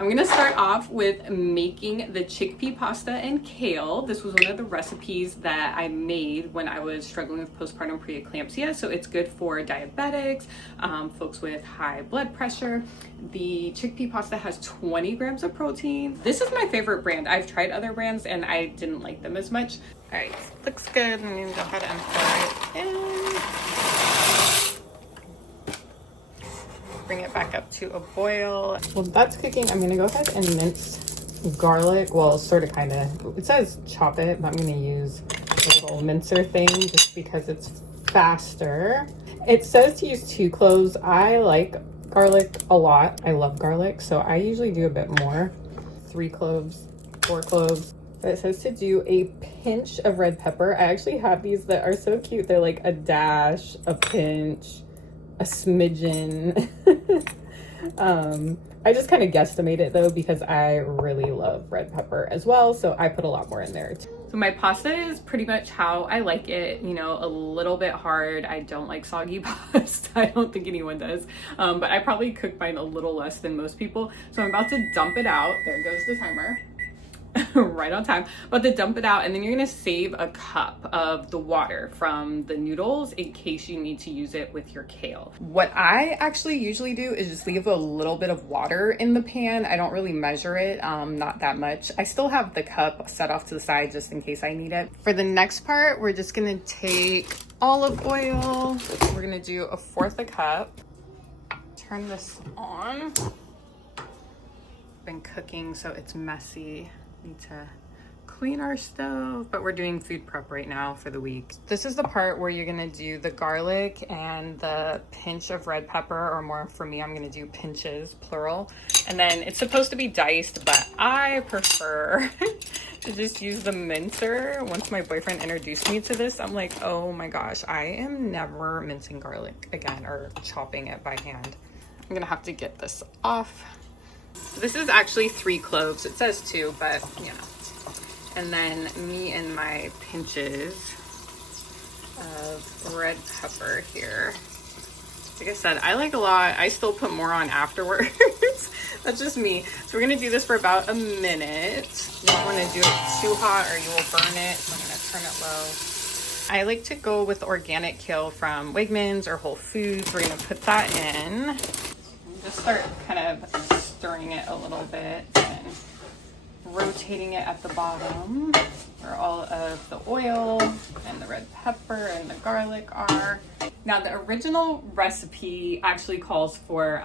I'm gonna start off with making the chickpea pasta and kale. This was one of the recipes that I made when I was struggling with postpartum preeclampsia. So it's good for diabetics, folks with high blood pressure. The chickpea pasta has 20 grams of protein. This is my favorite brand. I've tried other brands and I didn't like them as much. All right, looks good. I'm gonna go ahead and pour it in. Bring it back up to a boil. Well, that's cooking. I'm gonna go ahead and mince garlic. Well, sort of, kind of. It says chop it, but I'm gonna use a little mincer thing just because it's faster. It says to use 2 cloves. I like garlic a lot. I love garlic, so I usually do a bit more. 3 cloves, 4 cloves. But it says to do a pinch of red pepper. I actually have these that are so cute. They're like a dash, a pinch, a smidgen. I just kind of guesstimate it though because I really love red pepper as well, so I put a lot more in there too. So my pasta is pretty much how I like it, you know, a little bit hard. I don't like soggy pasta. I don't think anyone does, but I probably cook mine a little less than most people. So I'm about to dump it out. There goes the timer. Right on time. About to dump it out, and then you're gonna save a cup of the water from the noodles in case you need to use it with your kale. What I actually usually do is just leave a little bit of water in the pan. I don't really measure it, not that much. I still have the cup set off to the side just in case I need it. For the next part, we're just gonna take olive oil. We're gonna do 1/4 cup. Turn this on. Been cooking, so it's messy. Need to clean our stove, but we're doing food prep right now for the week. This is the part where you're gonna do the garlic and the pinch of red pepper, or more for me, I'm gonna do pinches, plural. And then it's supposed to be diced, but I prefer to just use the mincer. Once my boyfriend introduced me to this, I'm like, oh my gosh, I am never mincing garlic again or chopping it by hand. I'm gonna have to get this off. This is actually 3 cloves. It says 2, but you know. And then me and my pinches of red pepper here. Like I said, I like a lot. I still put more on afterwards. That's just me. So we're gonna do this for about a minute. You don't wanna do it too hot or you will burn it. So I'm gonna turn it low. I like to go with organic kale from Wegmans or Whole Foods. We're gonna put that in. Just start kind of stirring it a little bit and rotating it at the bottom where all of the oil and the red pepper and the garlic are. Now the original recipe actually calls for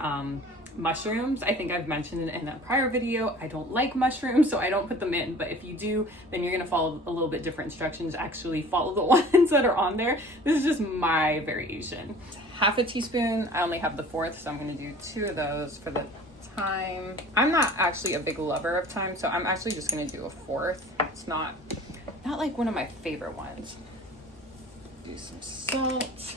mushrooms. I think I've mentioned it in a prior video. I don't like mushrooms, so I don't put them in, but if you do, then you're gonna follow a little bit different instructions. Actually follow the ones that are on there. This is just my variation. 1/2 teaspoon. I only have the 1/4, so I'm gonna do 2 of those for the thyme. I'm not actually a big lover of thyme, so I'm actually just gonna do 1/4. It's not like one of my favorite ones. Do some salt.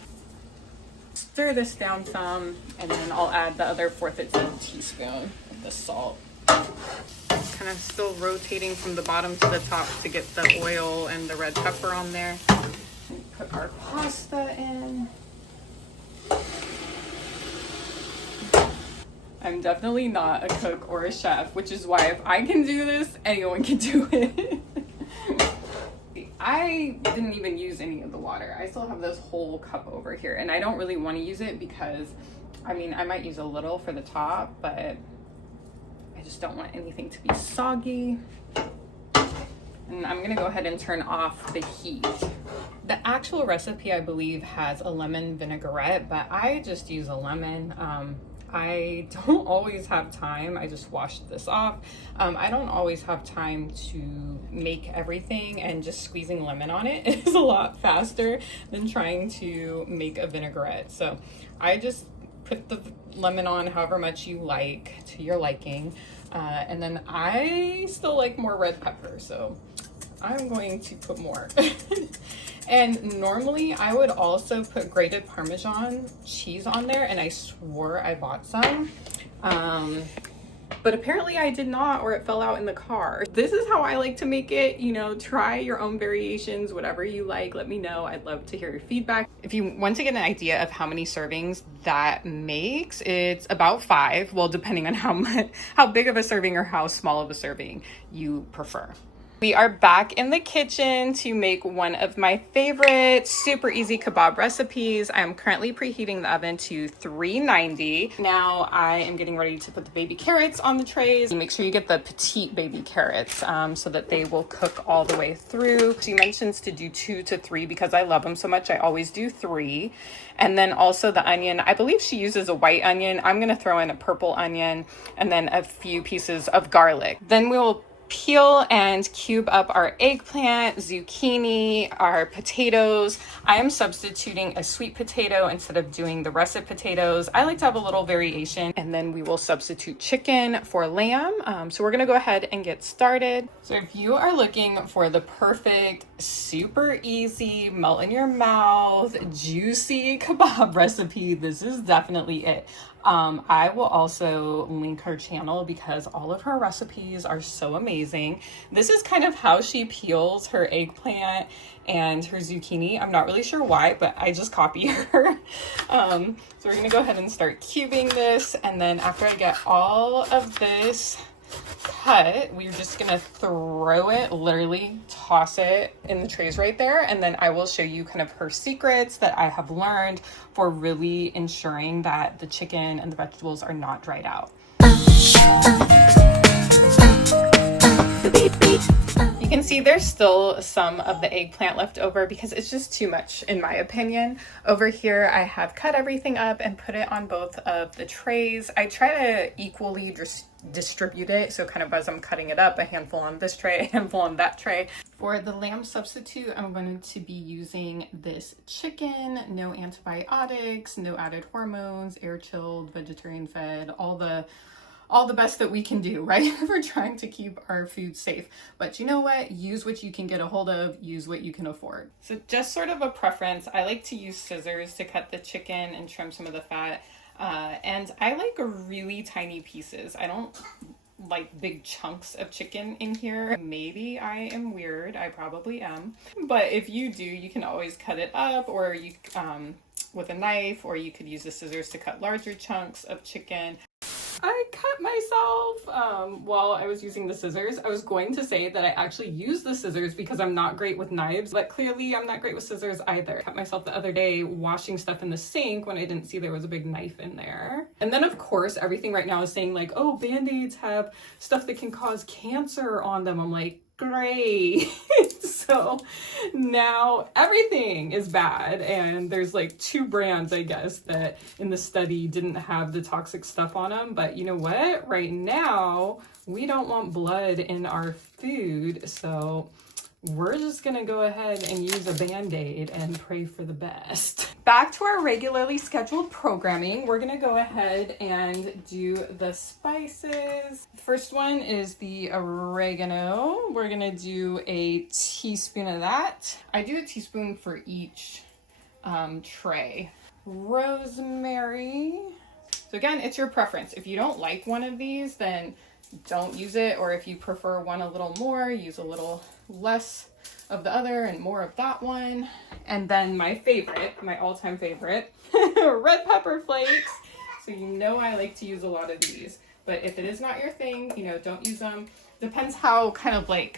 Stir this down some, and then I'll add the other 1/4 teaspoon of the salt. Kind of still rotating from the bottom to the top to get the oil and the red pepper on there. And put our pasta in. I'm definitely not a cook or a chef, which is why if I can do this, anyone can do it. I didn't even use any of the water. I still have this whole cup over here, and I don't really want to use it because, I mean, I might use a little for the top, but I just don't want anything to be soggy. And I'm gonna go ahead and turn off the heat. The actual recipe, I believe, has a lemon vinaigrette, but I just use a lemon. I don't always have time. I just washed this off. I don't always have time to make everything, and just squeezing lemon on it is a lot faster than trying to make a vinaigrette. So I just put the lemon on however much you like, to your liking. And then I still like more red pepper, so I'm going to put more. And normally I would also put grated Parmesan cheese on there, and I swore I bought some. but apparently I did not, or it fell out in the car. This is how I like to make it. You know, try your own variations, whatever you like. Let me know. I'd love to hear your feedback. If you want to get an idea of how many servings that makes, it's about 5. Well, depending on how big of a serving or how small of a serving you prefer. We are back in the kitchen to make one of my favorite super easy kebab recipes. I am currently preheating the oven to 390. Now I am getting ready to put the baby carrots on the trays. Make sure you get the petite baby carrots so that they will cook all the way through. She mentions to do 2 to 3 because I love them so much. I always do 3. And then also the onion, I believe she uses a white onion. I'm gonna throw in a purple onion and then a few pieces of garlic. Then we will peel and cube up our eggplant, zucchini, our potatoes. I am substituting a sweet potato instead of doing the russet potatoes. I like to have a little variation. And then we will substitute chicken for lamb. So we're gonna go ahead and get started. So if you are looking for the perfect, super easy, melt in your mouth, juicy kebab recipe, this is definitely it. I will also link her channel because all of her recipes are so amazing. This is kind of how she peels her eggplant and her zucchini. I'm not really sure why, but I just copy her. So we're gonna go ahead and start cubing this. And then after I get all of this cut, we're just gonna throw it, literally toss it in the trays right there, and then I will show you kind of her secrets that I have learned for really ensuring that the chicken and the vegetables are not dried out. You can see there's still some of the eggplant left over because it's just too much in my opinion. Over here I have cut everything up and put it on both of the trays. I try to equally distribute it, so kind of as I'm cutting it up, a handful on this tray, a handful on that tray. For the lamb substitute, I'm going to be using this chicken, no antibiotics, no added hormones, air chilled, vegetarian fed, all the best that we can do, right? We're trying to keep our food safe. But you know what? Use what you can get a hold of, use what you can afford. So just sort of a preference, I like to use scissors to cut the chicken and trim some of the fat. And I like really tiny pieces. I don't like big chunks of chicken in here. Maybe I am weird, I probably am. But if you do, you can always cut it up, or you with a knife, or you could use the scissors to cut larger chunks of chicken. I cut myself while I was using the scissors. I was going to say that I actually use the scissors because I'm not great with knives, but clearly I'm not great with scissors either. I cut myself the other day washing stuff in the sink when I didn't see there was a big knife in there. And then of course, everything right now is saying like, oh, Band-Aids have stuff that can cause cancer on them. I'm like, great. So now everything is bad, and there's like 2 brands, I guess, that in the study didn't have the toxic stuff on them. But you know what? Right now, we don't want blood in our food, so we're just gonna go ahead and use a Band-Aid and pray for the best. Back to our regularly scheduled programming, we're gonna go ahead and do the spices. First one is the oregano. We're gonna do a teaspoon of that. I do a teaspoon for each tray. Rosemary. So again, it's your preference. If you don't like one of these, then don't use it, or if you prefer one a little more, use a little less of the other and more of that one. And then my favorite, my all-time favorite, red pepper flakes. So you know I like to use a lot of these, but if it is not your thing, you know, don't use them. Depends how kind of like,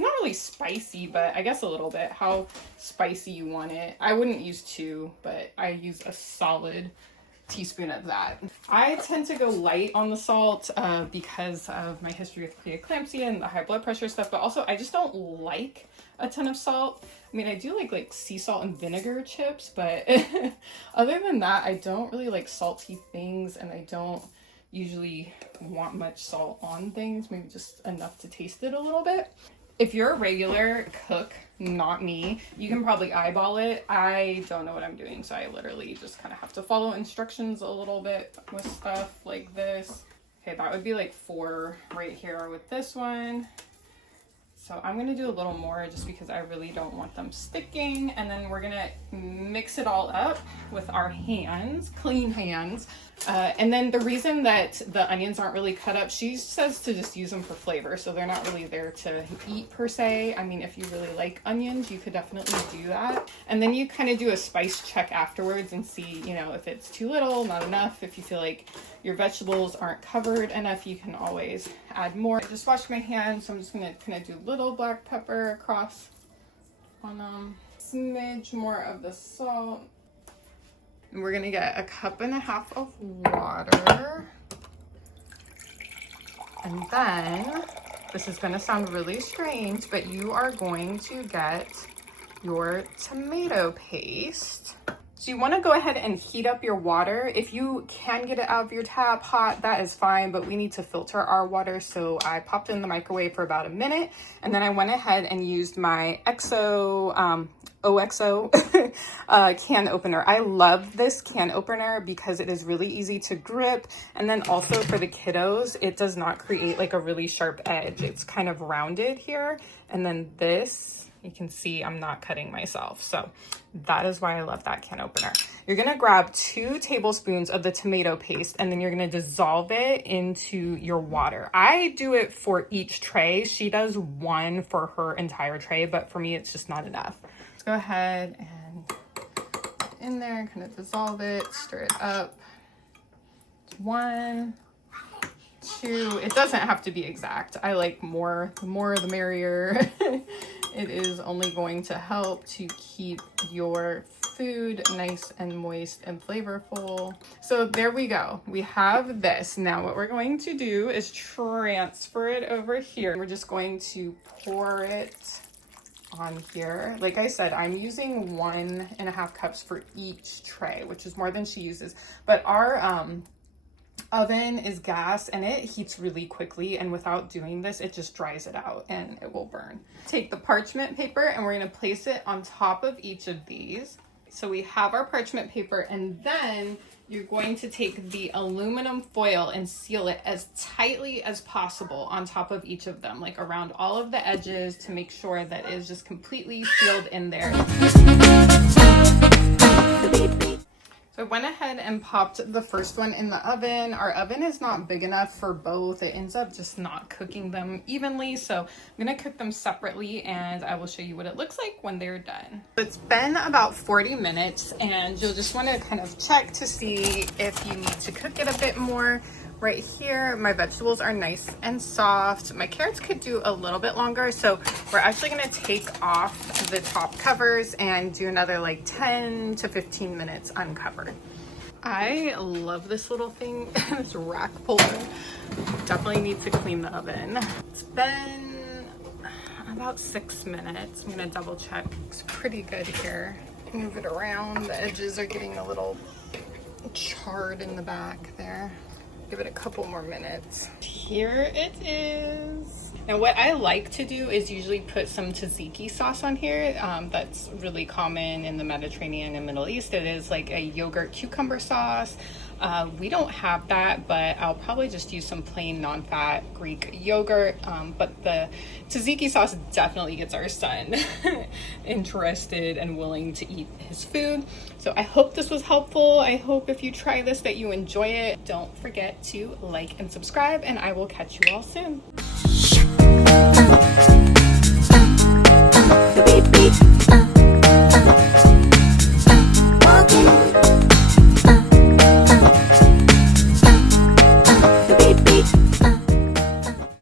not really spicy, but I guess a little bit, how spicy you want it. I wouldn't use 2, but I use a solid teaspoon of that. I tend to go light on the salt because of my history with preeclampsia and the high blood pressure stuff, but also I just don't like a ton of salt. I mean, I do like sea salt and vinegar chips, but other than that, I don't really like salty things, and I don't usually want much salt on things, maybe just enough to taste it a little bit. If you're a regular cook, not me, you can probably eyeball it. I don't know what I'm doing, so I literally just kind of have to follow instructions a little bit with stuff like this. Okay, that would be like 4 right here with this one. So I'm gonna do a little more just because I really don't want them sticking. And then we're gonna mix it all up with our hands, clean hands. And then the reason that the onions aren't really cut up, she says to just use them for flavor. So they're not really there to eat per se. I mean, if you really like onions, you could definitely do that. And then you kind of do a spice check afterwards and see, you know, if it's too little, not enough. If you feel like your vegetables aren't covered enough, you can always add more. I just washed my hands, so I'm just gonna kind of do little black pepper across on them. Smidge more of the salt. And we're gonna get 1.5 cups of water. And then, this is gonna sound really strange, but you are going to get your tomato paste. So you want to go ahead and heat up your water. If you can get it out of your tap hot, that is fine, but we need to filter our water. So I popped it in the microwave for about a minute, and then I went ahead and used my OXO can opener. I love this can opener because it is really easy to grip, and then also for the kiddos, it does not create like a really sharp edge. It's kind of rounded here, and then this, you can see I'm not cutting myself. So that is why I love that can opener. You're gonna grab 2 tablespoons of the tomato paste, and then you're gonna dissolve it into your water. I do it for each tray. She does 1 for her entire tray, but for me, it's just not enough. Let's go ahead and put it in there, kind of dissolve it, stir it up. 1, 2, it doesn't have to be exact. I like more, the more the merrier. It is only going to help to keep your food nice and moist and flavorful. So there we go. We have this. Now what we're going to do is transfer it over here. We're just going to pour it on here. Like I said, I'm using 1.5 cups for each tray, which is more than she uses. But our oven is gas and it heats really quickly, and without doing this it just dries it out and it will burn. Take the parchment paper and we're going to place it on top of each of these. So we have our parchment paper, and then you're going to take the aluminum foil and seal it as tightly as possible on top of each of them, like around all of the edges, to make sure that it is just completely sealed in there. So I went ahead and popped the first one in the oven. Our oven is not big enough for both. It ends up just not cooking them evenly. So I'm gonna cook them separately, and I will show you what it looks like when they're done. It's been about 40 minutes, and you'll just wanna kind of check to see if you need to cook it a bit more. Right here, my vegetables are nice and soft. My carrots could do a little bit longer, so we're actually gonna take off the top covers and do another like 10 to 15 minutes uncovered. I love this little thing, this rack puller. Definitely need to clean the oven. It's been about 6 minutes. I'm gonna double check. It's pretty good here. Move it around. The edges are getting a little charred in the back there. Give it a couple more minutes. Here it is. Now what I like to do is usually put some tzatziki sauce on here. That's really common in the Mediterranean and Middle East. It is like a yogurt cucumber sauce. We don't have that, but I'll probably just use some plain non-fat Greek yogurt. But the tzatziki sauce definitely gets our son interested and willing to eat his food. So I hope this was helpful. I hope if you try this that you enjoy it. Don't forget to like and subscribe, and I will catch you all soon.